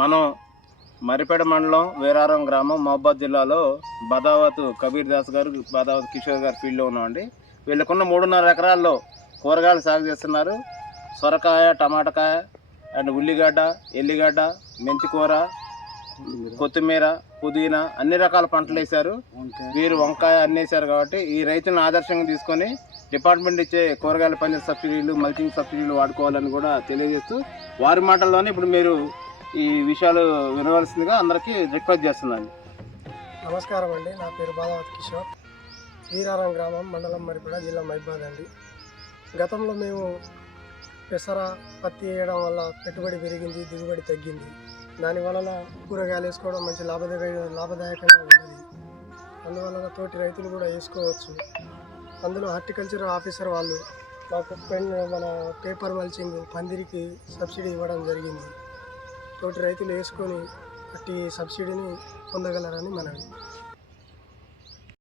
మనం మరిపేట మండలం వీరారం గ్రామం మహబాద్ జిల్లాలో బదావత్ కబీర్ దాస్ గారు, బదావత్ కిషోర్ గారు ఫీల్డ్లో ఉన్నామండి. వీళ్ళకున్న 3.5 ఎకరాల్లో కూరగాయలు సాగు చేస్తున్నారు. సొరకాయ, టమాటకాయ అండ్ ఉల్లిగడ్డ, ఎల్లిగడ్డ, మెంతికూర, కొత్తిమీర, పుదీనా అన్ని రకాల పంటలు వేశారు. వీరు వంకాయ అన్ని వేశారు. కాబట్టి ఈ రైతులను ఆదర్శంగా తీసుకొని డిపార్ట్మెంట్ ఇచ్చే కూరగాయల పందిరి సబ్సిడీలు, మల్చింగ్ సబ్సిడీలు వాడుకోవాలని కూడా తెలియజేస్తూ వారి మాటల్లోనే ఇప్పుడు మీరు ఈ విషయాలు వినవలసిందిగా అందరికీ రిక్వెస్ట్ చేస్తున్నాను. నమస్కారం అండి, నా పేరు బాదావత్ కిషోర్, వీరారం గ్రామం, మండలం మరిపేట, జిల్లా మహబాద్ అండి. గతంలో మేము పెసర, పత్తి వేయడం వల్ల పెట్టుబడి పెరిగింది, దిగుబడి తగ్గింది. దానివలన కూరగాయలు వేసుకోవడం మంచి లాభదాయకంగా ఉన్నది. అందువలన తోటి రైతులు కూడా వేసుకోవచ్చు. అందులో హార్టికల్చర్ ఆఫీసర్ వాళ్ళు మాకు మన పేపర్ మల్చింగ్ పందిరికి సబ్సిడీ ఇవ్వడం జరిగింది. తోటి రైతులు వేసుకొని అట్టి సబ్సిడీని పొందగలరని మనవి.